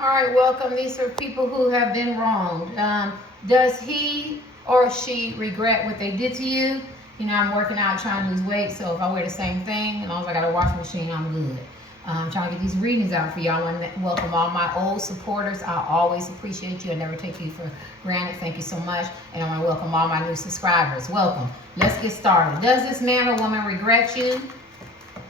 All right, welcome. These are people who have been wronged. Does he or she regret what they did to you? You know, I'm working out trying to lose weight, so if I wear the same thing, as long as I got a washing machine, I'm good. I'm trying to get these readings out for y'all. I want to welcome all my old supporters. I always appreciate you. I never take you for granted. Thank you so much. And I want to welcome all my new subscribers. Welcome. Let's get started. Does this man or woman regret you?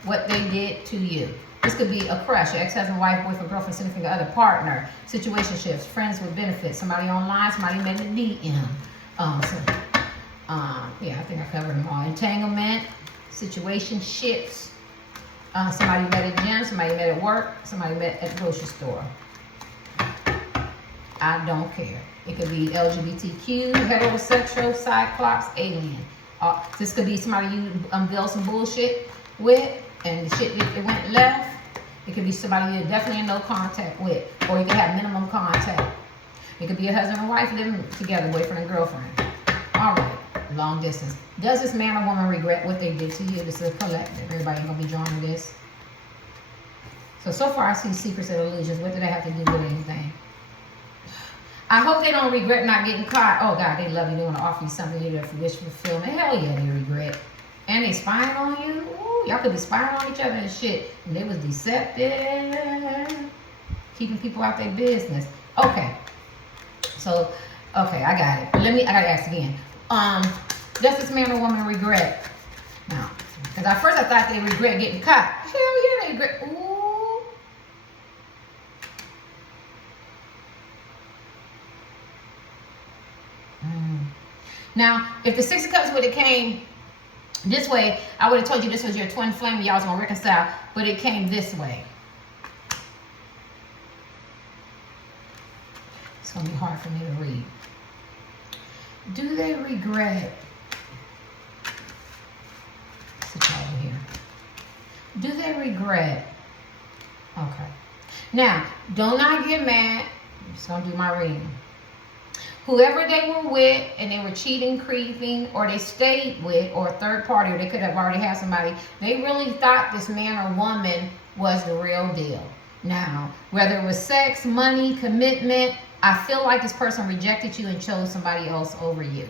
What they did to you? This could be a crush, your ex-husband, wife, boyfriend, girlfriend, significant other, partner, situationships, friends with benefits, somebody online, somebody met in the DM. Yeah, I think I covered them all. Entanglement, situationships, somebody met at gym, somebody met at work, somebody met at the grocery store. I don't care. It could be LGBTQ, heterosexual, cyclops, alien. This could be somebody you built some bullshit with, and the shit it went left. It could be somebody you're definitely in no contact with, or you could have minimum contact. It could be a husband and wife living together, boyfriend and girlfriend. All right, long distance. Does this man or woman regret what they did to you? This is a collective. Everybody ain't gonna be drawing this. So far I see secrets and illusions. What did I have to do with anything? I hope they don't regret not getting caught. Oh God, they love you. They want to offer you something you did for wish fulfillment. Hell yeah, they regret. And they spying on you. Ooh, y'all could be spying on each other and shit. And they was deceptive. Keeping people out their business. Okay. So, okay, I got it. I gotta ask again. Does this man or woman regret? No. Because at first I thought they regret getting caught. Hell yeah, they regret. Ooh. Now, if the Six of Cups would have came this way, I would have told you this was your twin flame and y'all was going to reconcile, but it came this way. It's going to be hard for me to read. Do they regret? Sit over here. Do they regret? Okay. Now, do not get mad. I'm just going to do my reading. Whoever they were with and they were cheating, creeping, or they stayed with, or a third party, or they could have already had somebody, they really thought this man or woman was the real deal. Now, whether it was sex, money, commitment, I feel like this person rejected you and chose somebody else over you.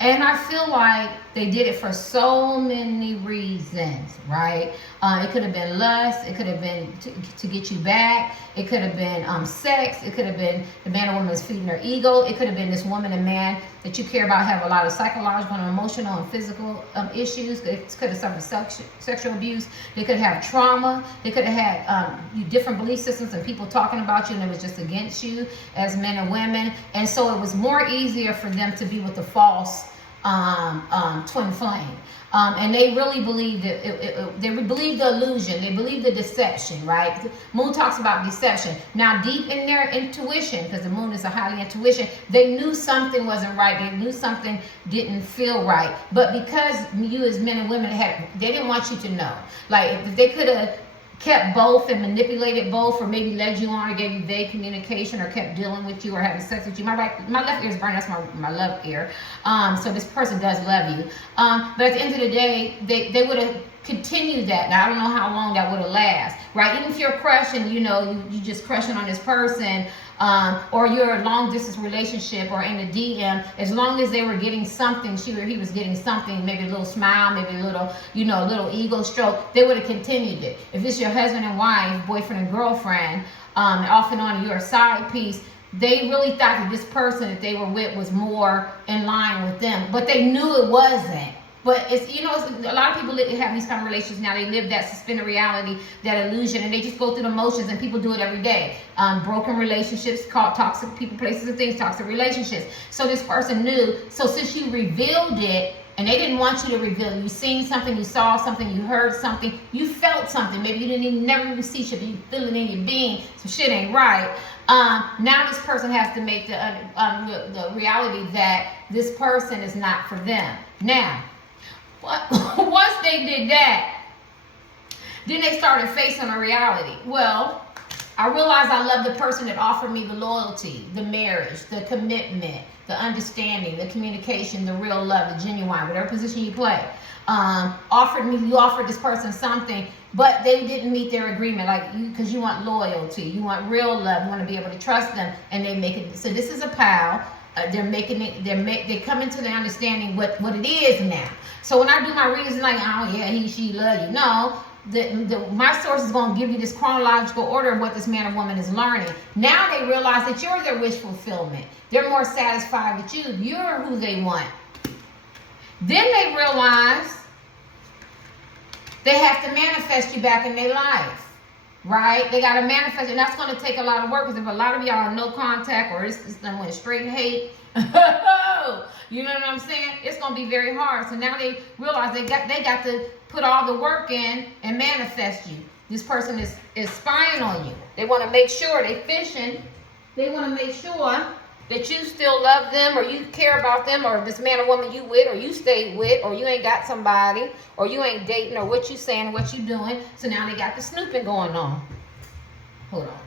And I feel like they did it for so many reasons, right? It could have been lust. It could have been to get you back. It could have been sex. It could have been the man or woman is feeding their ego. It could have been this woman and man that you care about have a lot of psychological and emotional and physical issues. They could have suffered sexual abuse. They could have trauma. They could have had different belief systems and people talking about you and it was just against you as men and women. And so it was more easier for them to be with the false twin flame. And they really believed it, they believed the illusion, they believed the deception, right? Moon talks about deception. Now, deep in their intuition, because the moon is a highly intuition, they knew something wasn't right. They knew something didn't feel right. But because you as men and women they didn't want you to know. Like, if they could have kept both and manipulated both, or maybe led you on or gave you vague communication or kept dealing with you or having sex with you. My left ear is burning. That's my left ear. So this person does love you. But at the end of the day, they would have continued that. Now, I don't know how long that would have lasted, right? Even if you're crushing, you just crushing on this person, or you're a long distance relationship or in a DM, as long as they were getting something, she or he was getting something, maybe a little smile, maybe a little, a little ego stroke, they would have continued it. If it's your husband and wife, boyfriend and girlfriend, off and on, you're a side piece, they really thought that this person that they were with was more in line with them, but they knew it wasn't. But it's, a lot of people have these kind of relationships now. They live that suspended reality, that illusion, and they just go through the motions, and people do it every day. Broken relationships, called toxic people, places, and things, toxic relationships. So this person knew. So since you revealed it, and they didn't want you to reveal it, you seen something, you saw something, you heard something, you felt something. Maybe you didn't never even see shit, but you feel it in your being. So shit ain't right. Now this person has to make the reality that this person is not for them. Now, once they did that, then they started facing a reality. Well, I realized I love the person that offered me the loyalty, the marriage, the commitment, the understanding, the communication, the real love, the genuine, whatever position you play. you offered this person something, but they didn't meet their agreement, like you, because you want loyalty, you want real love, you want to be able to trust them, and they make it. So this is a pal. They're making it. They come into the understanding what it is now. So when I do my readings, like, oh yeah, he, she love you. No, my source is going to give you this chronological order of what this man or woman is learning. Now they realize that you're their wish fulfillment. They're more satisfied with you. You're who they want. Then they realize they have to manifest you back in their life, right? They got to manifest, and that's going to take a lot of work, because if a lot of y'all are no contact, or it's done with straight hate, you know what I'm saying? It's going to be very hard. So now they realize they got to put all the work in and manifest you. This person is spying on you. They want to make sure they fishing. They want to make sure that you still love them, or you care about them, or this man or woman you with, or you stayed with, or you ain't got somebody, or you ain't dating, or what you saying, what you doing. So now they got the snooping going on. Hold on.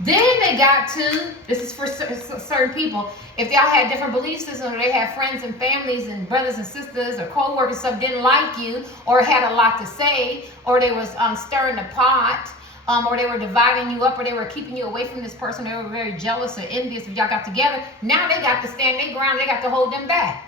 Then they got to, this is for certain people, if y'all had different belief systems, or they had friends and families and brothers and sisters or co-workers, some didn't like you, or had a lot to say, or they was stirring the pot, or they were dividing you up, or they were keeping you away from this person, they were very jealous or envious if y'all got together. Now they got to stand their ground, they got to hold them back.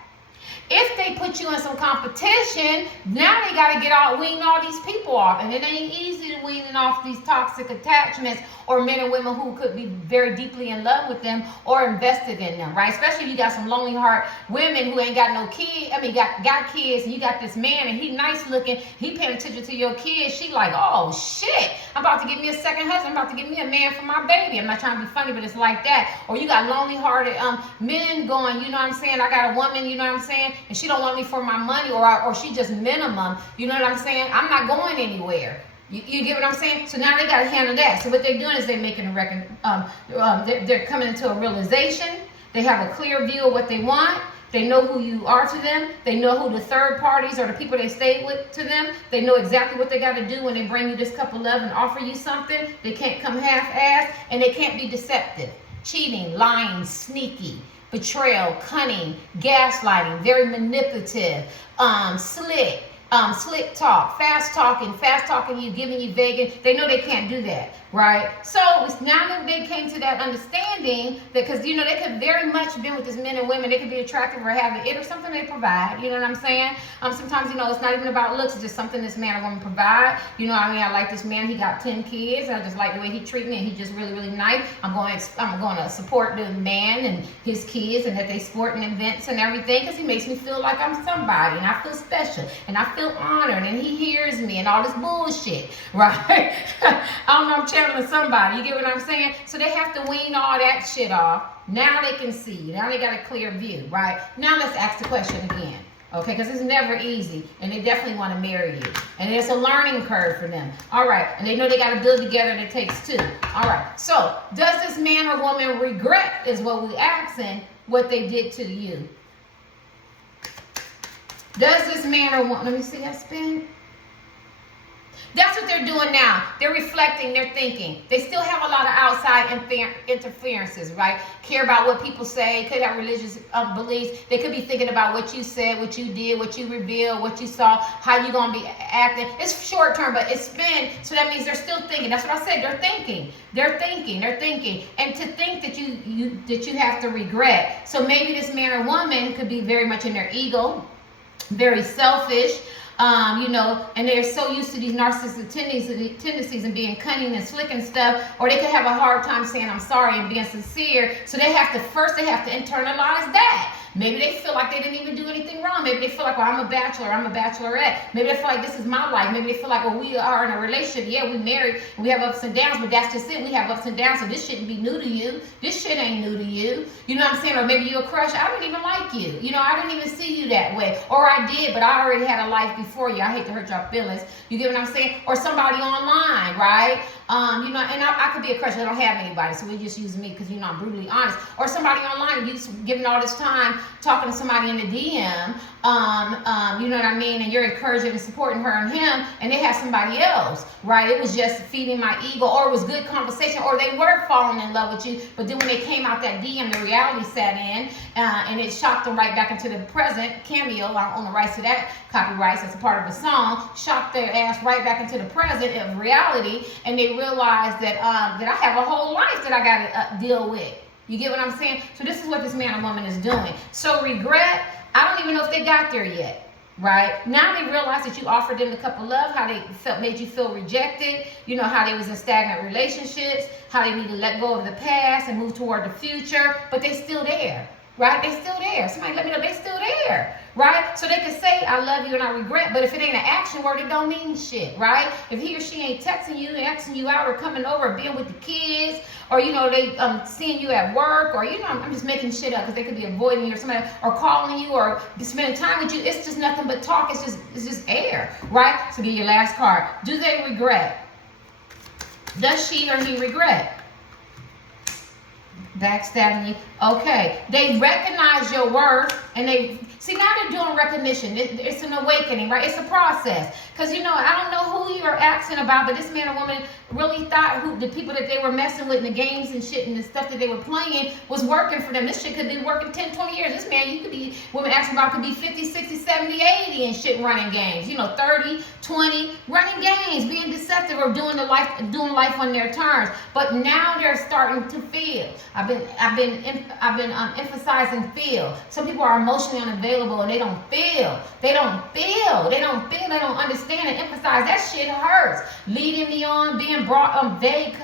If they put you in some competition, now they got to wean all these people off. And it ain't easy to wean off these toxic attachments, or men and women who could be very deeply in love with them or invested in them, right? Especially if you got some lonely heart women who ain't got no kids. I mean, got kids, and you got this man, and he nice looking, he paying attention to your kids. She like, oh shit, I'm about to get me a second husband. I'm about to get me a man for my baby. I'm not trying to be funny, but it's like that. Or you got lonely hearted men going, you know what I'm saying? I got a woman, you know what I'm saying? And she don't want me for my money, or she just minimum, you know what I'm saying? I'm not going anywhere. You get what I'm saying? So now they got to handle that. So what they're doing is they're making a they're coming into a realization. They have a clear view of what they want. They know who you are to them. They know who the third parties or the people they stay with to them. They know exactly what they got to do when they bring you this cup of love and offer you something. They can't come half-assed, and they can't be deceptive, cheating, lying, sneaky, betrayal, cunning, gaslighting, very manipulative, slick talk, fast talking you, giving you vague. They know they can't do that, right? So now that they came to that understanding, that because you know they could very much been with this men and women, they could be attractive or have it or something they provide. You know what I'm saying? Sometimes it's not even about looks; it's just something this man or woman provide. You know, I mean, I like this man. He got 10 kids. I just like the way he treat me, and he just really, really nice. I'm going to support the man and his kids, and that they sporting events and everything, because he makes me feel like I'm somebody, and I feel special, and I feel honored, and he hears me, and all this bullshit, right? I don't know, I'm channeling somebody, you get what I'm saying? So they have to wean all that shit off. Now they can see you. Now they got a clear view, right? Now let's ask the question again, okay? Because it's never easy, and they definitely want to marry you, and it's a learning curve for them. All right, and they know they got to build together, and it takes two. All right, so does this man or woman regret, is what we asking, what they did to you? Does this man or woman, let me see that spin. That's what they're doing now. They're reflecting, they're thinking. They still have a lot of outside interferences, right? Care about what people say, could have religious beliefs. They could be thinking about what you said, what you did, what you revealed, what you saw, how you going to be acting. It's short term, but it's spin, so that means they're still thinking. That's what I said, they're thinking. They're thinking. And to think that you have to regret. So maybe this man or woman could be very much in their ego, very selfish, and they're so used to these narcissistic tendencies and being cunning and slick and stuff, or they could have a hard time saying I'm sorry and being sincere. So they have to internalize that. Maybe they feel like they didn't even do anything wrong. Maybe they feel like, well, I'm a bachelor, I'm a bachelorette. Maybe they feel like this is my life. Maybe they feel like, well, we are in a relationship. Yeah, we married and we have ups and downs, but that's just it. We have ups and downs, so this shouldn't be new to you. This shit ain't new to you. You know what I'm saying? Or maybe you're a crush. I didn't even like you. You know, I didn't even see you that way. Or I did, but I already had a life before you. I hate to hurt your feelings. You get what I'm saying? Or somebody online, right? You know, and I could be a crush. I don't have anybody, so we just use me because, you know, I'm brutally honest. Or somebody online, you giving all this time talking to somebody in the DM, you know what I mean? And you're encouraging and supporting her and him, and they have somebody else, right? It was just feeding my ego, or it was good conversation, or they were falling in love with you, but then when they came out that DM, the reality set in, and it shocked them right back into the present. Cameo, I own the rights to that copyrights as a part of a song, shocked their ass right back into the present of reality, and they realized that that I have a whole life that I got to deal with. You get what I'm saying? So this is what this man or woman is doing. So regret, I don't even know if they got there yet. Right? Now they realize that you offered them the cup of love, how they made you feel rejected, you know, how they was in stagnant relationships, how they need to let go of the past and move toward the future, but they still there. Right? They still there. Somebody let me know they still there. Right? So they can say, I love you and I regret, but if it ain't an action word, it don't mean shit. Right? If he or she ain't texting you, asking you out, or coming over, or being with the kids, or, you know, they seeing you at work, or, you know, I'm just making shit up because they could be avoiding you, or somebody, or calling you, or spending time with you. It's just nothing but talk. It's just air. Right? So get your last card. Do they regret? Does she or he regret? Backstabbing you. Okay. They recognize your worth, and they see, now they're doing recognition. It's an awakening, right? It's a process. Because, you know, I don't know who you are asking about, but this man or woman really thought the people that they were messing with in the games and shit and the stuff that they were playing was working for them. This shit could be working 10, 20 years. This man, you could be, women asking about, could be 50, 60, 70, 80 and shit running games. You know, 30, 20, running games, being deceptive, or doing life on their terms. But now they're starting to feel. I've been emphasizing feel. Some people are emotionally unavailable and they don't feel. They don't understand and emphasize. That shit hurts. Leading me on, being brought vague,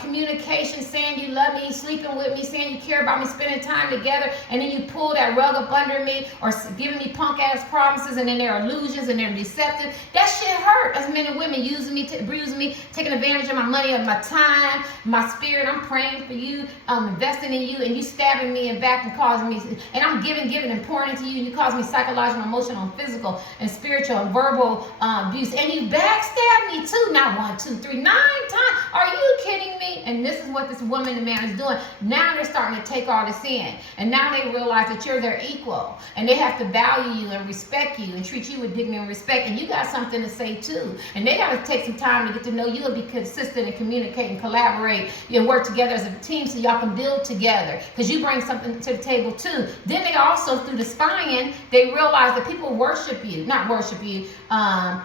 communication, saying you love me, sleeping with me, saying you care about me, spending time together, and then you pull that rug up under me, or giving me punk ass promises, and then they're illusions and they're deceptive. That shit hurt. As men and women using me, bruising me, taking advantage of my money, of my time, my spirit. I'm praying for you, investing in you, and you stabbing me in back and causing me, and I'm giving and pouring into you, and you cause me psychological, emotional, and physical, and spiritual, and verbal abuse, and you backstab me too. Not 1, 2, 3, 9 times. Are you kidding me? And this is what this woman and man is doing. Now they're starting to take all this in, and now they realize that you're their equal, and they have to value you and respect you and treat you with dignity and respect, and you got something to say too, and they got to take some time to get to know you and be consistent and communicate and collaborate and work together as a team so y'all can build together, because you bring something to the table too. Then they also, through the spying, they realize that people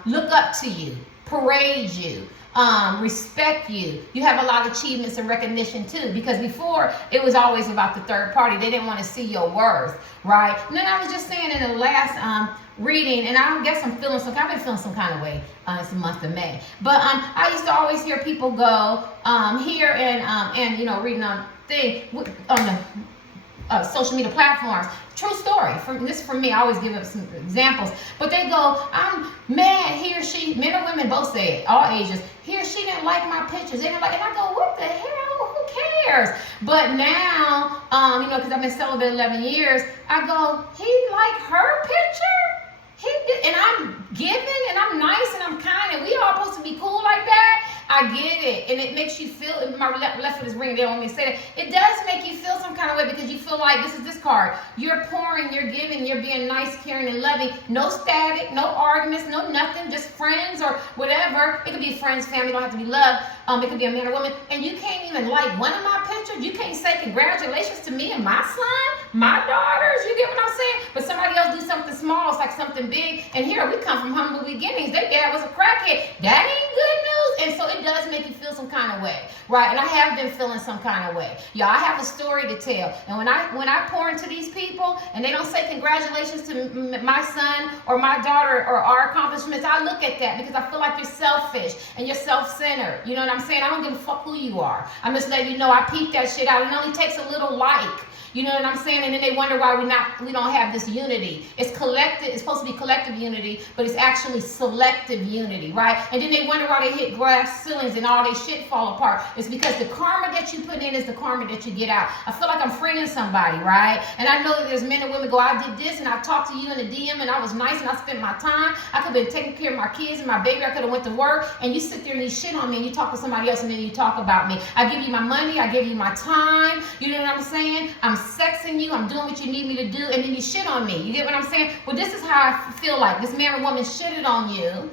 look up to you, parade you, respect you. You have a lot of achievements and recognition too, because before it was always about the third party. They didn't want to see your worth, right? And then I was just saying in the last reading, and I guess I've been feeling some kind of way. It's the month of May, but I used to always hear people go here and you know, reading on the social media platforms. True story. This for me, I always give up some examples. But they go, I'm mad, he or she, men or women both say it, all ages, he or she didn't like my pictures. They didn't like, and I go, what the hell? Who cares? But now, you know, because I've been celibate 11 years, I go, he liked her picture? He did, and I'm giving, and I'm nice, and I'm kind, and we all supposed to be cool like that. I get it, and it makes you feel, my left foot is ringing, they don't want me to say that. It does make you feel some kind of way, because you feel like, this card, you're pouring, you're giving, you're being nice, caring, and loving. No static, no arguments, no nothing, just friends or whatever. It could be friends, family, don't have to be love. It could be a man or woman, and you can't even like one of my pictures. You can't say congratulations to me and my son, my daughters. You get what I'm saying? But somebody else do something small, it's like something big. And here we come from humble beginnings. Their dad was a crackhead. That ain't good news. And so it does make you feel some kind of way, right? And I have been feeling some kind of way. Y'all, I have a story to tell. And when I pour into these people and they don't say congratulations to my son or my daughter or our accomplishments, I look at that because I feel like you're selfish and you're self-centered. You know what I'm saying? I don't give a fuck who you are. I'm just letting you know I peeped that shit out. It only takes a little like. You know what I'm saying? And then they wonder why we don't have this unity. It's collective. It's supposed to be collective unity, but it's actually selective unity, right? And then they wonder why they hit glass ceilings and all their shit fall apart. It's because the karma that you put in is the karma that you get out. I feel like I'm freeing somebody, right? And I know that there's men and women go, I did this and I talked to you in the DM and I was nice and I spent my time. I could have been taking care of my kids and my baby. I could have went to work, and you sit there and you shit on me and you talk to somebody else and then you talk about me. I give you my money. I give you my time. You know what I'm saying? I'm sexing you. I'm doing what you need me to do, and then you shit on me. You get what I'm saying? Well, this is how I feel like this man or woman shitted on you,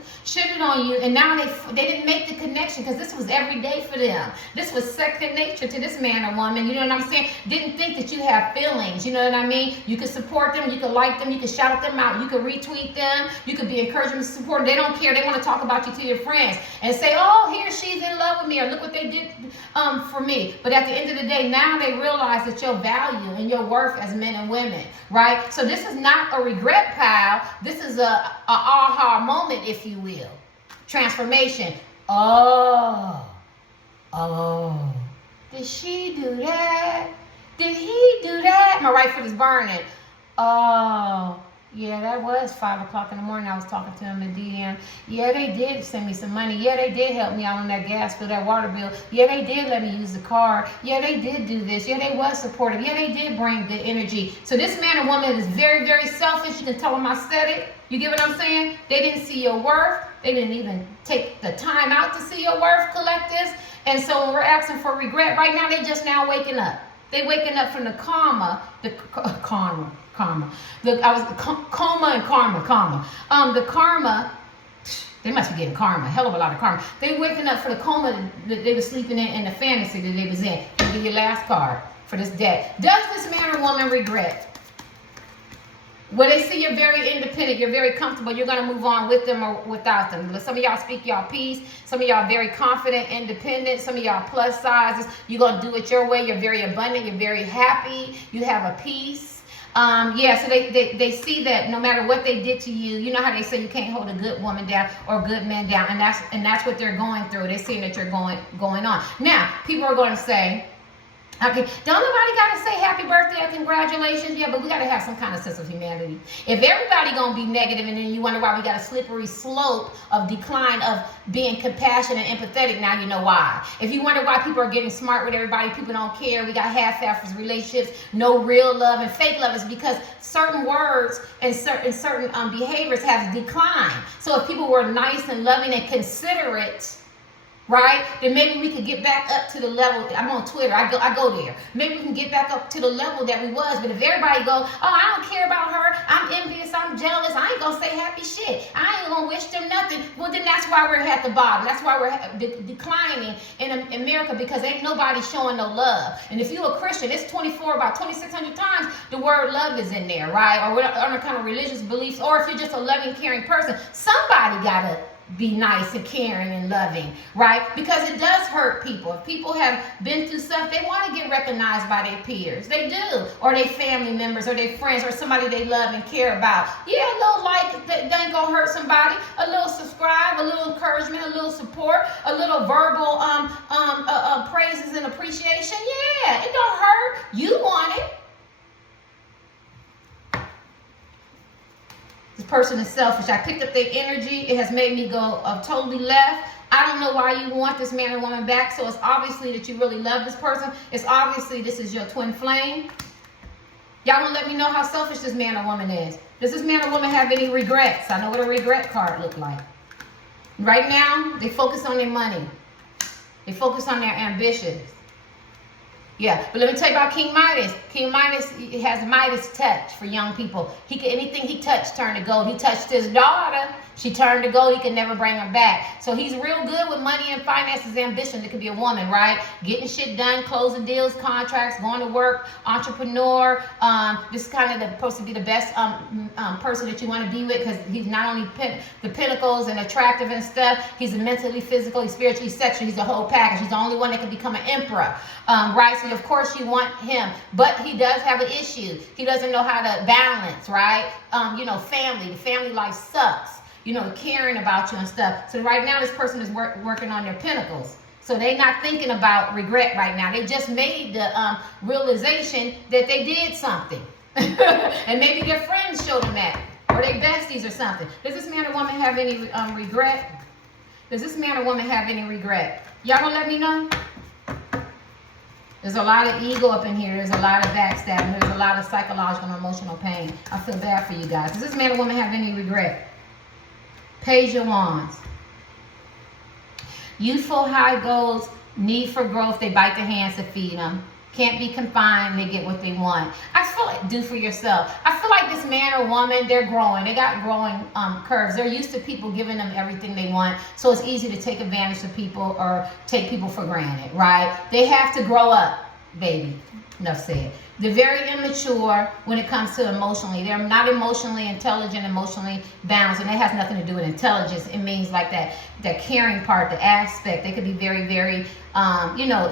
and now they didn't make the connection because this was every day for them. This was second nature to this man or woman. You know what I'm saying? Didn't think that you have feelings. You know what I mean? You could support them. You could like them. You could shout them out. You could retweet them. You could be encouraging to support them. They don't care. They want to talk about you to your friends and say, oh, he or she's in love with me, or look what they did for me. But at the end of the day, now they realize that your value and your worth as men and women, right? So this is not a regret pile. This is a aha moment, if you will. Transformation. Oh, did she do that? Did he do that? My right foot is burning. Oh, yeah, that was 5 o'clock in the morning. I was talking to him in DM. Yeah, they did send me some money. Yeah, they did help me out on that gas bill, that water bill. Yeah, they did let me use the car. Yeah, they did do this. Yeah, they was supportive. Yeah, they did bring good energy. So this man and woman is very, very selfish. You can tell them I said it. You get what I'm saying? They didn't see your worth. They didn't even take the time out to see your worth, collectives. And so when we're asking for regret, right now, they just now waking up. They waking up from the coma, the karma. The karma. They must be getting karma, a hell of a lot of karma. They waking up for the coma that they were sleeping in the fantasy that they was in. I'll give you your last card for this deck. Does this man or woman regret? Well, they see you're very independent, you're very comfortable, you're going to move on with them or without them. Some of y'all speak y'all piece. Some of y'all very confident, independent. Some of y'all plus sizes. You're going to do it your way. You're very abundant. You're very happy. You have a peace. Yeah, so they see that no matter what they did to you, you know how they say you can't hold a good woman down or a good man down, and that's what they're going through. They're seeing that you're going on. Now, people are going to say, okay, don't nobody got to say happy birthday or congratulations. Yeah, but we got to have some kind of sense of humanity. If everybody going to be negative and then you wonder why we got a slippery slope of decline of being compassionate and empathetic, now you know why. If you wonder why people are getting smart with everybody, people don't care, we got half-assed relationships, no real love and fake love, is because certain words and certain behaviors have declined. So if people were nice and loving and considerate, right, then maybe we could get back up to the level. I'm on Twitter. I go there. Maybe we can get back up to the level that we was. But if everybody go, oh, I don't care about her, I'm envious, I'm jealous, I ain't gonna say happy shit, I ain't gonna wish them nothing. Well, then that's why we're at the bottom. That's why we're declining in America, because ain't nobody showing no love. And if you're a Christian, it's 24, about 2,600 times the word love is in there, right? Or other kind of religious beliefs. Or if you're just a loving, caring person, somebody gotta be nice and caring and loving, right? Because it does hurt people. If people have been through stuff, they want to get recognized by their peers. They do. Or their family members or their friends or somebody they love and care about. Yeah, a little like, that ain't gonna hurt somebody. A little subscribe, a little encouragement, a little support, a little verbal praises and appreciation. Yeah, it don't hurt. You want it. This person is selfish. I picked up their energy. It has made me go totally left. I don't know why you want this man or woman back. So it's obviously that you really love this person. It's obviously this is your twin flame. Y'all gonna let me know how selfish this man or woman is. Does this man or woman have any regrets? I know what a regret card look like. Right now, they focus on their money. They focus on their ambitions. Yeah, but let me tell you about King Midas. King Midas has Midas touch for young people. Anything he touched turned to gold. He touched his daughter. She turned to gold. He could never bring her back. So he's real good with money and finances, ambition. It could be a woman, right? Getting shit done, closing deals, contracts, going to work, entrepreneur. This is kind of supposed to be the best person that you want to be with, because he's not only the pinnacles and attractive and stuff. He's mentally, physically, spiritually, sexually. He's the whole package. He's the only one that can become an emperor, right? So of course you want him, but he does have an issue. He doesn't know how to balance, right? Family. The family life sucks. Caring about you and stuff. So right now, this person is working on their pinnacles. So they're not thinking about regret right now. They just made the realization that they did something. And maybe their friends showed them that. Or their besties or something. Does this man or woman have any regret? Does this man or woman have any regret? Y'all gonna let me know? There's a lot of ego up in here. There's a lot of backstabbing. There's a lot of psychological and emotional pain. I feel bad for you guys. Does this man or woman have any regret? Page of Wands. Youthful high goals, need for growth. They bite the hands that feed them. Can't be confined. They get what they want. I feel like do for yourself. I feel like this man or woman, they're growing. They got growing curves. They're used to people giving them everything they want. So it's easy to take advantage of people or take people for granted, right? They have to grow up, baby. Enough said. They're very immature when it comes to emotionally. They're not emotionally intelligent, emotionally balanced, and that has nothing to do with intelligence. It means like that caring part, the aspect. They could be very, very,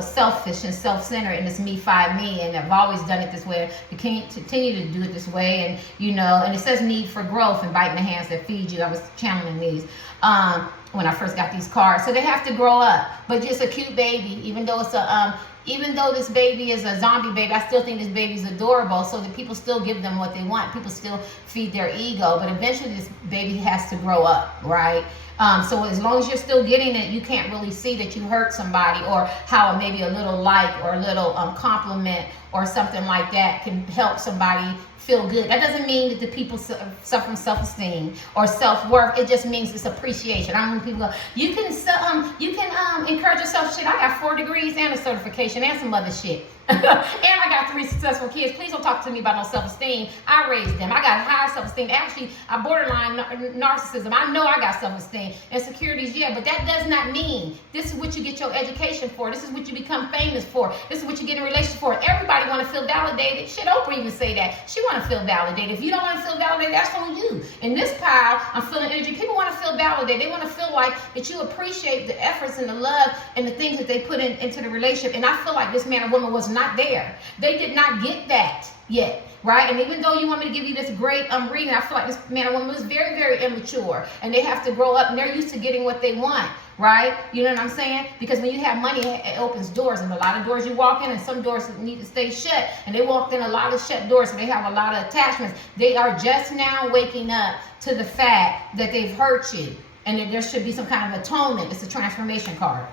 selfish and self-centered, and it's me, five, me, and I've always done it this way. You can't continue to do it this way, and and it says need for growth and biting the hands that feed you. I was channeling these when I first got these cards. So they have to grow up, but just a cute baby, even though it's even though this baby is a zombie baby, I still think this baby's adorable, so that people still give them what they want. People still feed their ego, but eventually this baby has to grow up, right? So as long as you're still getting it, you can't really see that you hurt somebody, or how maybe a little like or a little compliment or something like that can help somebody feel good. That doesn't mean that the people suffer from self-esteem or self-worth. It just means it's appreciation. I don't want people go, you can encourage yourself. Shit, I got 4 degrees and a certification and some other shit. And I got 3 successful kids. Please don't talk to me about no self-esteem. I raised them. I got high self-esteem. Actually, I borderline narcissism. I know I got self-esteem. Insecurities, yeah, but that does not mean this is what you get your education for. This is what you become famous for. This is what you get in a relationship for. Everybody want to feel validated. Shit, Oprah even say that. She want to feel validated. If you don't want to feel validated, that's on you. In this pile, I'm feeling energy. People want to feel validated. They want to feel like that you appreciate the efforts and the love and the things that they put into the relationship. And I feel like this man or woman was not there. They did not get that yet, right? And even though you want me to give you this great reading, I feel like this man or woman was very, very immature, and they have to grow up, and they're used to getting what they want, right? You know what I'm saying? Because when you have money, it opens doors, and a lot of doors you walk in, and some doors need to stay shut, and they walked in a lot of shut doors, so they have a lot of attachments. They are just now waking up to the fact that they've hurt you, and that there should be some kind of atonement. It's a transformation card.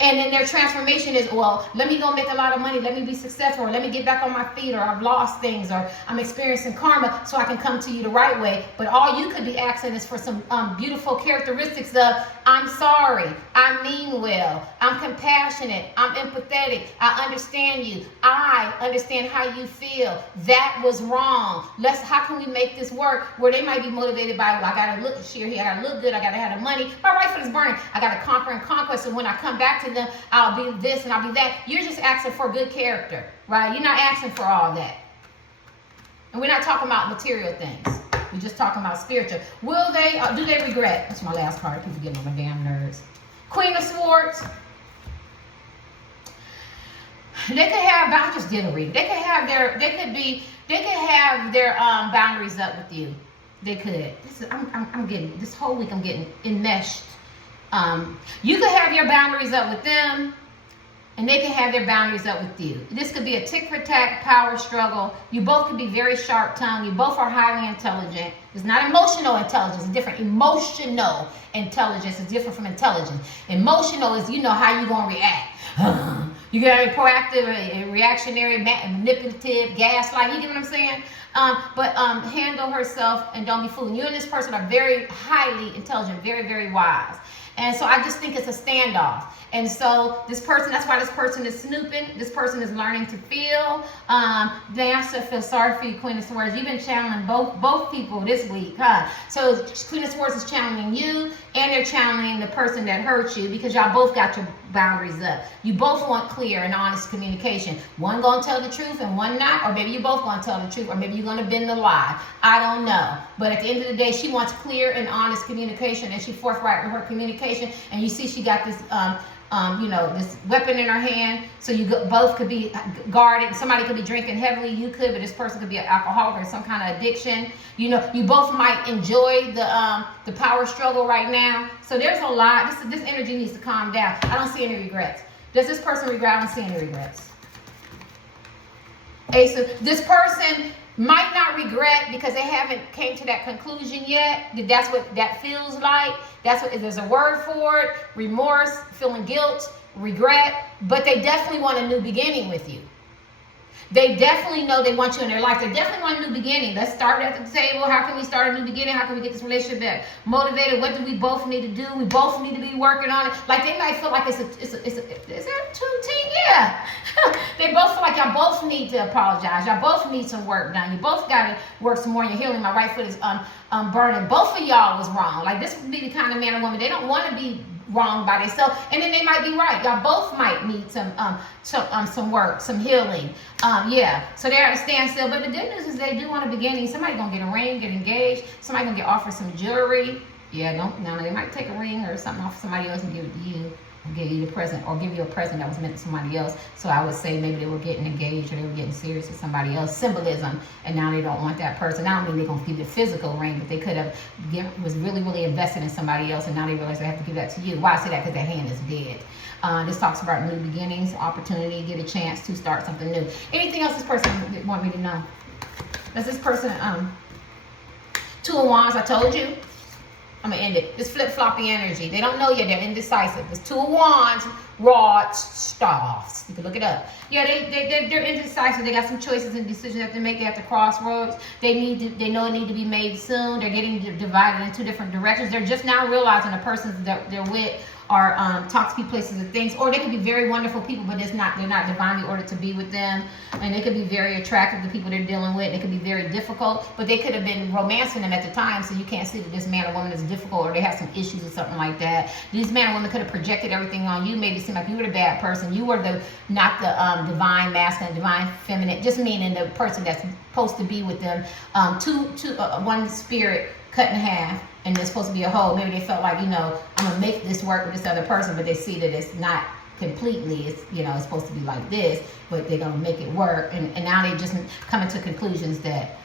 And then their transformation is, well, let me go make a lot of money, let me be successful, or let me get back on my feet, or I've lost things, or I'm experiencing karma, so I can come to you the right way. But all you could be asking is for some beautiful characteristics of, I'm sorry, I mean well, I'm compassionate, I'm empathetic, I understand you, I understand how you feel, that was wrong, how can we make this work? Where they might be motivated by, well, I gotta look here, I gotta look good, I gotta have the money, my rifle is burning, I gotta conquer and conquest, and when I come back to them, I'll be this and I'll be that. You're just asking for good character, right? You're not asking for all that. And we're not talking about material things. We're just talking about spiritual. Will they, do they regret? That's my last card. People getting on my damn nerves. Queen of Swords. They could have, I just did a read. They could have their boundaries up with you. They could. I'm getting, this whole week I'm getting enmeshed. You could have your boundaries up with them, and they can have their boundaries up with you. This could be a tick-for-tack power struggle. You both could be very sharp-tongued. You both are highly intelligent. It's not emotional intelligence. It's different. Emotional intelligence is different from intelligence. Emotional is, how you going to react. You got to be proactive, reactionary, manipulative, gaslight. You get what I'm saying? But handle herself and don't be fooling. You and this person are very highly intelligent, very, very wise. And so I just think it's a standoff. And so this person, that's why this person is snooping. This person is learning to feel. They also feel sorry for you, Queen of Swords. You've been channeling both people this week, huh? So Queen of Swords is channeling you, and they're channeling the person that hurt you, because y'all both got your boundaries up. You both want clear and honest communication. One gonna tell the truth and one not, or maybe you both gonna tell the truth, or maybe you're gonna bend the lie. I don't know. But at the end of the day, she wants clear and honest communication, and she's forthright with her communication. And you see she got this this weapon in her hand, so you both could be guarded. Somebody could be drinking heavily, you could, but this person could be an alcoholic or some kind of addiction. You both might enjoy the power struggle right now. So there's a lot. This energy needs to calm down. I don't see any regrets. Does this person regret? I don't see any regrets. Ace, this person Might not regret because they haven't came to that conclusion yet. That's what that feels like. That's what there's a word for it. Remorse, feeling guilt, regret. But they definitely want a new beginning with you. They definitely know they want you in their life. They definitely want a new beginning. Let's start at the table. How can we start a new beginning? How can we get this relationship back motivated? What do we both need to do? We both need to be working on it. Like they might feel like is that two team? Yeah. They both feel like y'all both need to apologize. Y'all both need some work done. You both got to work some more on your healing. My right foot is burning. Both of y'all was wrong. Like this would be the kind of man or woman. They don't want to be wrong by themselves, and then they might be right. Y'all both might need some work, some healing. Yeah. So they're at a standstill. But the good news is they do want a beginning. Somebody gonna get a ring, get engaged. Somebody gonna get offered some jewelry. Yeah. Don't. Now they might take a ring or something off somebody else and give it to you. Give you the present or give you a present that was meant to somebody else. So I would say maybe they were getting engaged or they were getting serious with somebody else. Symbolism, and now they don't want that person. I don't mean they're gonna give you a physical ring, but they could have was really invested in somebody else, and now they realize they have to give that to you. Why I say that? Because their hand is dead. This talks about new beginnings, opportunity, get a chance to start something new. Anything else this person want me to know? Does this person Two of Wands? I told you. I'm going to end it. This flip-floppy energy. They don't know yet. They're indecisive. It's Two of Wands, rods, staffs. You can look it up. Yeah, they're indecisive. They got some choices and decisions that they make at the crossroads. They know it need to be made soon. They're getting divided in two different directions. They're just now realizing the persons that they're with are toxic places and things, or they could be very wonderful people, but they're not divinely ordered to be with them, and they could be very attractive to people they're dealing with. They could be very difficult, but they could have been romancing them at the time, so you can't see that this man or woman is difficult, or they have some issues or something like that. These man or woman could have projected everything on you, made it seem like you were the bad person. You were not the divine masculine, divine feminine, just meaning the person that's supposed to be with them. One spirit cut in half, and there's supposed to be a whole. Maybe they felt like, I'm gonna make this work with this other person, but they see that it's not completely. It's it's supposed to be like this, but they're gonna make it work, and now they just coming to conclusions that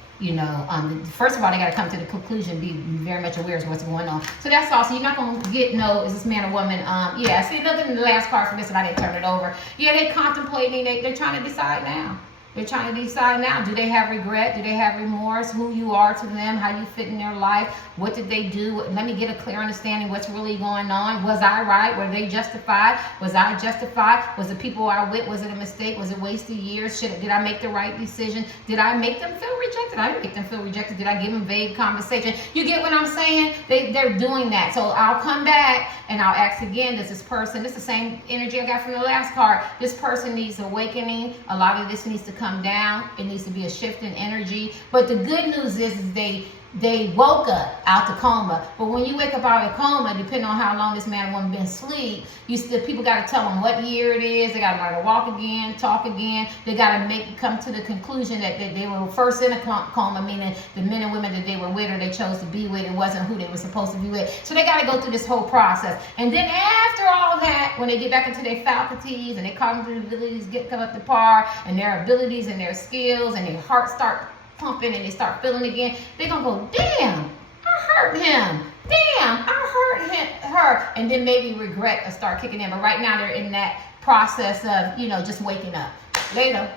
first of all, they got to come to the conclusion, be very much aware of what's going on. So that's all. So you're not going to get is this man or woman? Yeah. See, look at the last card for this, and I didn't turn it over. Yeah, they contemplating. They're trying to decide now. They're trying to decide now. Do they have regret? Do they have remorse? Who you are to them? How you fit in their life? What did they do? Let me get a clear understanding what's really going on. Was I right? Were they justified? Was I justified? Was the people I with, was it a mistake? Was it wasted years? Did I make the right decision? Did I make them feel rejected? I didn't make them feel rejected. Did I give them vague conversation? You get what I'm saying? They're doing that. So I'll come back and I'll ask again, does this person, this is the same energy I got from the last card. This person needs awakening. A lot of this needs to come down. It needs to be a shift in energy. But the good news is they woke up out the coma. But when you wake up out of the coma, depending on how long this man or woman been asleep, people got to tell them what year it is. They got to learn to walk again, talk again. They got to come to the conclusion that they were first in a coma, meaning the men and women that they were with or they chose to be with, it wasn't who they were supposed to be with. So they got to go through this whole process. And then after all that, when they get back into their faculties and their cognitive abilities come up to par, and their abilities and their skills and their heart start pumping and they start feeling again, they're gonna go, damn, I hurt him. Damn, I hurt her. And then maybe regret will start kicking in. But right now they're in that process of, just waking up. Later.